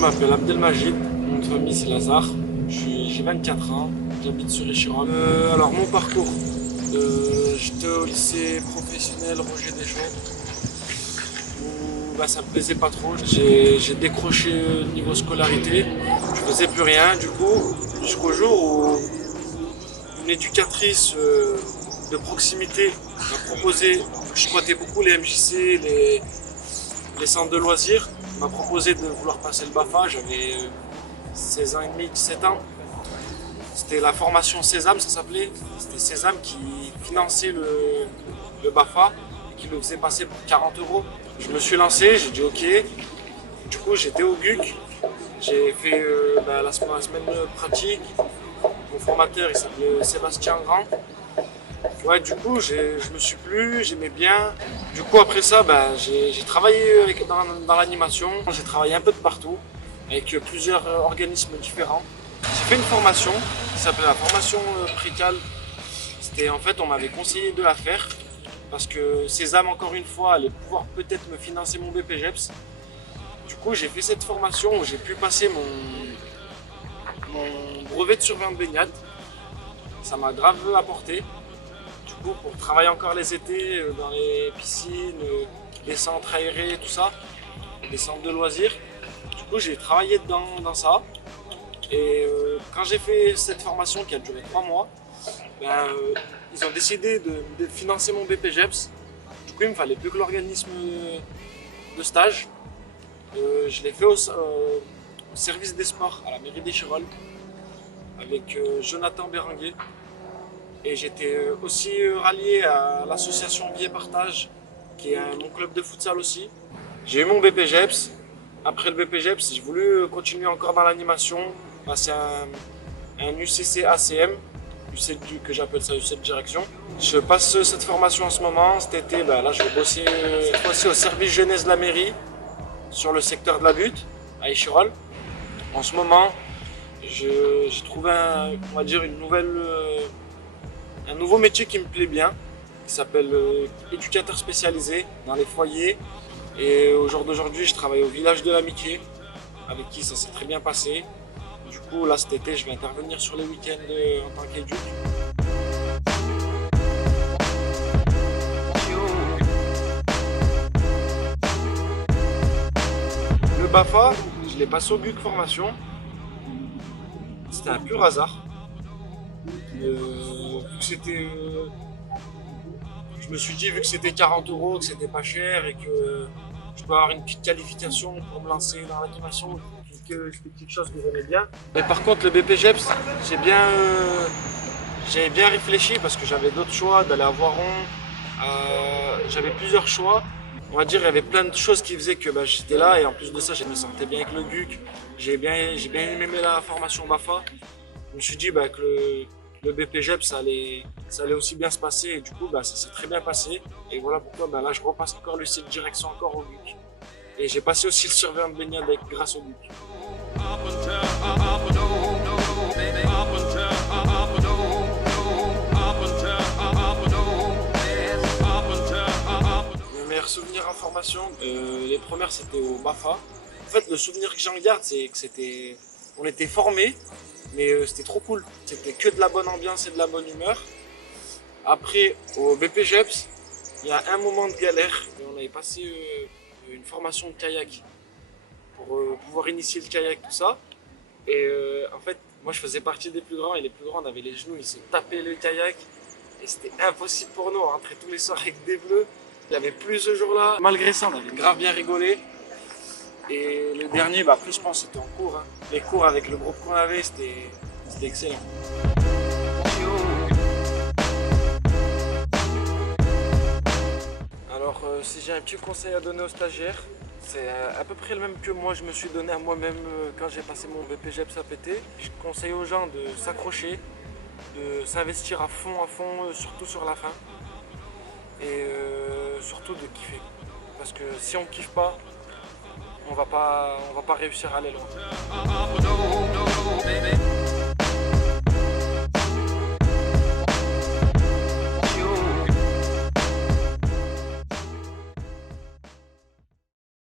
m'appelle Abdelmajid, mon nom de famille c'est Lazare, j'ai 24 ans, j'habite sur Échirol. Alors mon parcours, j'étais au lycée professionnel Roger Deschamps, où ça me plaisait pas trop, j'ai décroché niveau scolarité, je faisais plus rien du coup, jusqu'au jour où une éducatrice de proximité m'a proposé, je squattais beaucoup les MJC, les centres de loisirs, m'a proposé de vouloir passer le BAFA, j'avais 16 ans et demi, 17 ans. C'était la formation Sésame, ça s'appelait. C'était Sésame qui finançait le BAFA et qui le faisait passer pour 40 euros. Je me suis lancé, j'ai dit ok. Du coup, j'étais au GUC. J'ai fait la semaine pratique. Mon formateur, il s'appelait Sébastien Grand. Ouais, du coup, je me suis plu, j'aimais bien. Du coup, après ça, j'ai travaillé dans l'animation. J'ai travaillé un peu de partout, avec plusieurs organismes différents. J'ai fait une formation qui s'appelait la formation précale. C'était en fait, on m'avait conseillé de la faire parce que Sésame, encore une fois, allait pouvoir peut-être me financer mon BPGEPS. Du coup, j'ai fait cette formation où j'ai pu passer mon brevet de surveillant de baignade. Ça m'a grave apporté. Du coup, pour travailler encore les étés dans les piscines, les centres aérés, tout ça, les centres de loisirs. Du coup, j'ai travaillé dans ça. Et quand j'ai fait cette formation qui a duré 3 mois, ils ont décidé de financer mon BPGEPS. Du coup, il me fallait plus que l'organisme de stage. Je l'ai fait au service des sports à la mairie d'Échirol avec Jonathan Béranguer. Et j'étais aussi rallié à l'association Biais Partage, qui est mon club de futsal aussi. J'ai eu mon BPGEPS. Après le BPGEPS, j'ai voulu continuer encore dans l'animation, passer un UCC ACM, que j'appelle ça UC de direction. Je passe cette formation en ce moment. Cet été, là, je vais bosser cette fois-ci au service jeunesse de la mairie, sur le secteur de la butte, à Échirol. En ce moment, j'ai trouvé on va dire un nouveau métier qui me plaît bien, qui s'appelle éducateur spécialisé dans les foyers. Et au jour d'aujourd'hui, je travaille au village de l'Amitié, avec qui ça s'est très bien passé. Du coup, là, cet été, je vais intervenir sur les week-ends en tant qu'éduc. Le BAFA, je l'ai passé au GUC formation. C'était un pur hasard. Je me suis dit, vu que c'était 40 euros, que c'était pas cher et que je peux avoir une petite qualification pour me lancer dans l'animation, que c'était quelque chose que j'aimais bien. Mais par contre, le BPGEPS, j'avais bien réfléchi parce que j'avais d'autres choix, d'aller à Voiron. J'avais plusieurs choix. On va dire, il y avait plein de choses qui faisaient que j'étais là et en plus de ça, je me sentais bien avec le GUC. J'ai bien aimé la formation BAFA. Je me suis dit que le BPGEPS, ça allait aussi bien se passer et du coup ça s'est très bien passé. Et voilà pourquoi là je repasse encore le site direction encore au GUC. Et j'ai passé aussi le surveillant de baignade grâce au GUC. Mes meilleurs souvenirs en formation, les premières c'était au BAFA. En fait, le souvenir que j'en garde, c'est que on était formés, mais c'était trop cool. C'était que de la bonne ambiance et de la bonne humeur. Après, au BPGEPS, il y a un moment de galère. On avait passé une formation de kayak pour pouvoir initier le kayak, tout ça. Et en fait, moi je faisais partie des plus grands et les plus grands, on avait les genoux, ils se tapaient le kayak. Et c'était impossible pour nous, on rentrait tous les soirs avec des bleus. Il n'y avait plus ce jour-là. Malgré ça, on avait grave bien rigolé. Et le dernier, après je pense que c'était en cours. Hein. Les cours avec le groupe qu'on avait, c'était excellent. Alors si j'ai un petit conseil à donner aux stagiaires, c'est à peu près le même que moi je me suis donné à moi-même quand j'ai passé mon BPGEPS APT. Je conseille aux gens de s'accrocher, de s'investir à fond, surtout sur la fin. Et surtout de kiffer. Parce que si on kiffe pas, on va pas réussir à aller loin.